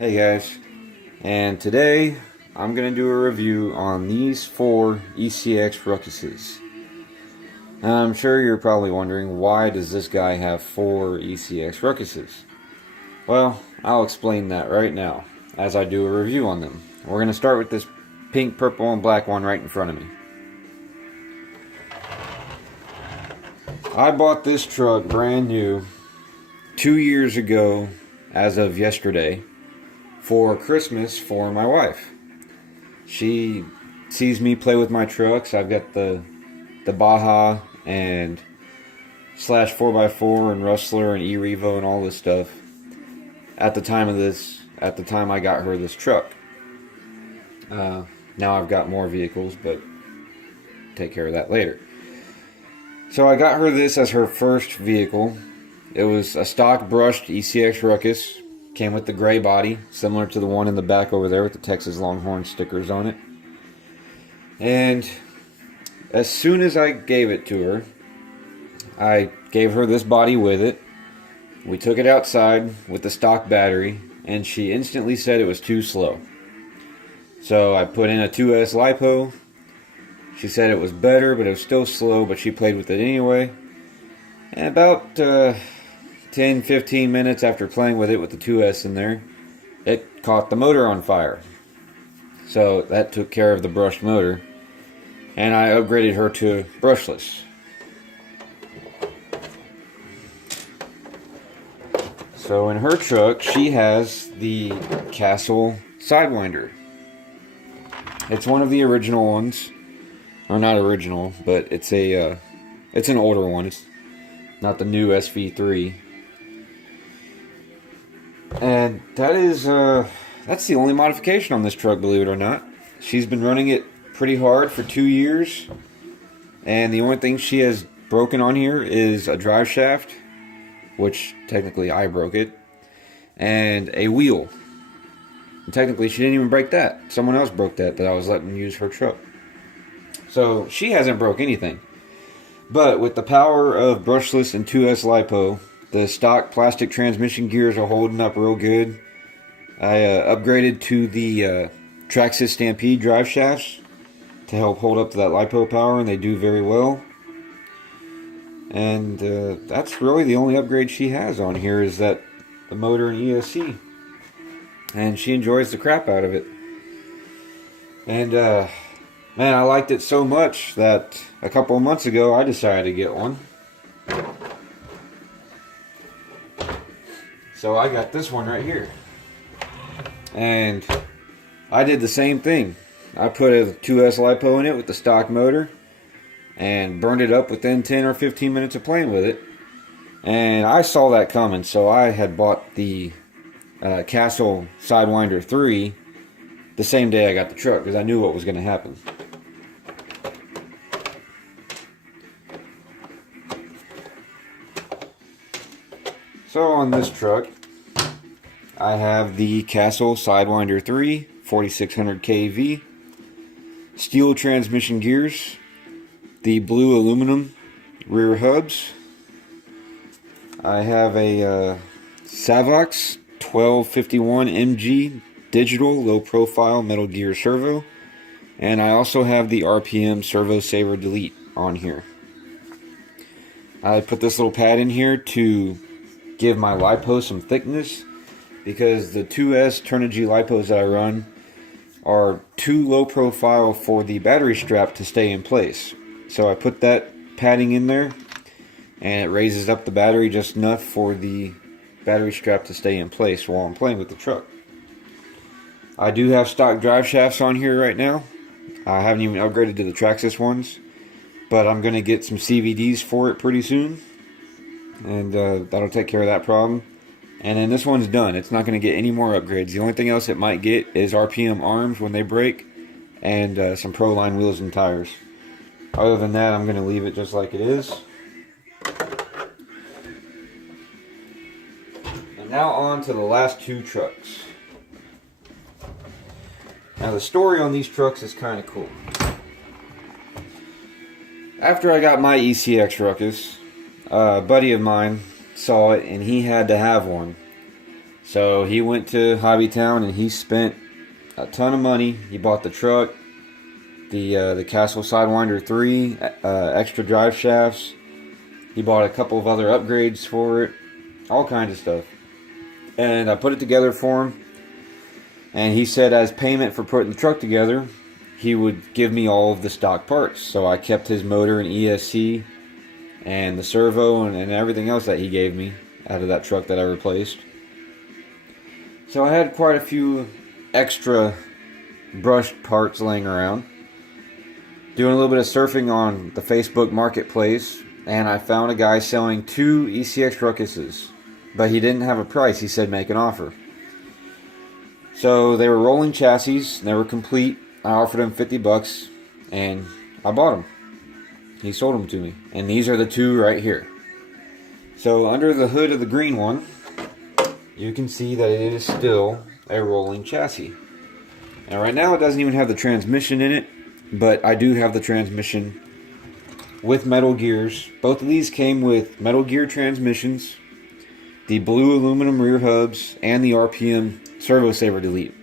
Hey guys, and today I'm going to do a review on these 4 ECX Ruckuses. I'm sure you're probably wondering, why does this guy have 4 ECX Ruckuses? Well, I'll explain that right now as I do a review on them. We're going to start with this pink, purple, and black one right in front of me. I bought this truck brand new 2 years ago as of yesterday for Christmas for my wife. She sees me play with my trucks. I've got the Baja and slash 4x4 and Rustler and E-Revo and all this stuff at the time I got her this truck. Now I've got more vehicles, but take care of that later. So I got her this as her first vehicle. It was a stock brushed ECX Ruckus. Came with the gray body, similar to the one in the back over there with the Texas Longhorn stickers on it. And as soon as I gave it to her, I gave her this body with it. We took it outside with the stock battery, and she instantly said it was too slow. So I put in a 2S LiPo. She said it was better, but it was still slow, but she played with it anyway. And about 10-15 minutes after playing with it with the 2S in there, it caught the motor on fire. So that took care of the brushed motor, and I upgraded her to brushless. So in her truck, she has the Castle Sidewinder. It's one of the original ones, or not original, but it's an older one. It's not the new SV3. And that's the only modification on this truck, believe it or not. She's been running it pretty hard for 2 years, and the only thing she has broken on here is a drive shaft, which technically I broke it, and a wheel. And technically she didn't even break that. Someone else broke that I was letting use her truck. So she hasn't broke anything. But with the power of brushless and 2S LiPo, the stock plastic transmission gears are holding up real good. I upgraded to the Traxxas Stampede drive shafts to help hold up to that LiPo power, and they do very well. And that's really the only upgrade she has on here, is that the motor and ESC. And she enjoys the crap out of it. And man, I liked it so much that a couple of months ago I decided to get one. So I got this one right here. And I did the same thing. I put a 2S LiPo in it with the stock motor and burned it up within 10 or 15 minutes of playing with it. And I saw that coming, so I had bought the Castle Sidewinder 3 the same day I got the truck, because I knew what was going to happen. So on this truck, I have the Castle Sidewinder 3 4600 kV, steel transmission gears, the blue aluminum rear hubs. I have a Savox 1251 MG digital low profile metal gear servo, and I also have the RPM servo saver delete on here. I put this little pad in here to give my LiPo some thickness, because the 2S Turnigy LiPos that I run are too low profile for the battery strap to stay in place. So I put that padding in there, and it raises up the battery just enough for the battery strap to stay in place while I'm playing with the truck. I do have stock drive shafts on here right now. I haven't even upgraded to the Traxxas ones, but I'm going to get some CVDs for it pretty soon, and that'll take care of that problem. And then this one's done. It's not going to get any more upgrades. The only thing else it might get is RPM arms when they break, and some Proline wheels and tires. Other than that, I'm going to leave it just like it is. And now on to the last 2 trucks. Now the story on these trucks is kind of cool. After I got my ECX Ruckus, a buddy of mine saw it and he had to have one. So he went to Hobbytown and he spent a ton of money. He bought the truck, the Castle Sidewinder 3, extra drive shafts. He bought a couple of other upgrades for it, all kinds of stuff. And I put it together for him. And he said as payment for putting the truck together, he would give me all of the stock parts. So I kept his motor and ESC and the servo and everything else that he gave me out of that truck that I replaced. So I had quite a few extra brushed parts laying around. Doing a little bit of surfing on the Facebook marketplace, and I found a guy selling 2 ECX Ruckuses. But he didn't have a price. He said make an offer. So they were rolling chassis, they were complete. I offered him $50 and I bought them. He sold them to me. And these are the 2 right here. So under the hood of the green one, you can see that it is still a rolling chassis. Now right now it doesn't even have the transmission in it, but I do have the transmission with metal gears. Both of these came with metal gear transmissions, the blue aluminum rear hubs, and the RPM servo saver delete.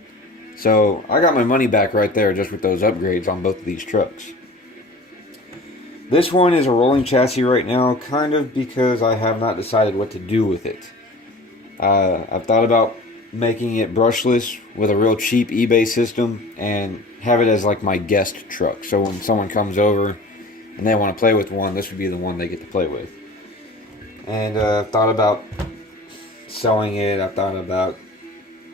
So I got my money back right there just with those upgrades on both of these trucks. This one is a rolling chassis right now, kind of because I have not decided what to do with it. I've thought about making it brushless with a real cheap eBay system and have it as like my guest truck. So when someone comes over and they want to play with one, this would be the one they get to play with. And I've thought about selling it. I've thought about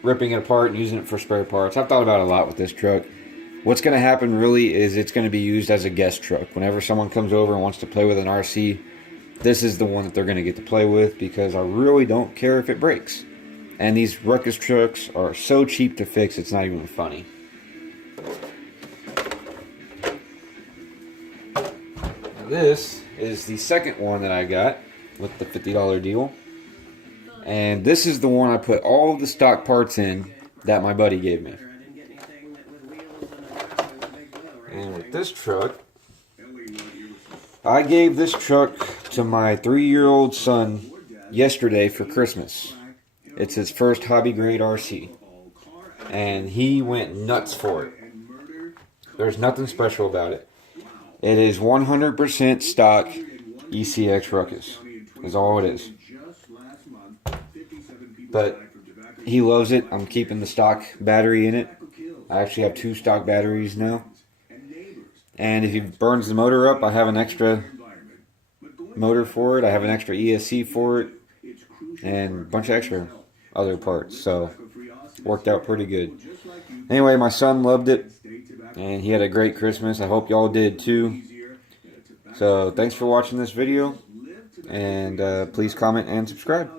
ripping it apart and using it for spare parts. I've thought about it a lot with this truck. What's going to happen really is it's going to be used as a guest truck. Whenever someone comes over and wants to play with an RC, this is the one that they're going to get to play with because I really don't care if it breaks. And these Ruckus trucks are so cheap to fix, it's not even funny. This is the second one that I got with the $50 deal. And this is the one I put all of the stock parts in that my buddy gave me. And with this truck, I gave this truck to my 3-year-old son yesterday for Christmas. It's his first hobby grade RC. And he went nuts for it. There's nothing special about it. It is 100% stock ECX Ruckus. Is all it is. But he loves it. I'm keeping the stock battery in it. I actually have 2 stock batteries now. And if he burns the motor up, I have an extra motor for it. I have an extra ESC for it. And a bunch of extra other parts. So, worked out pretty good. Anyway, my son loved it. And he had a great Christmas. I hope y'all did too. So, thanks for watching this video. And please comment and subscribe.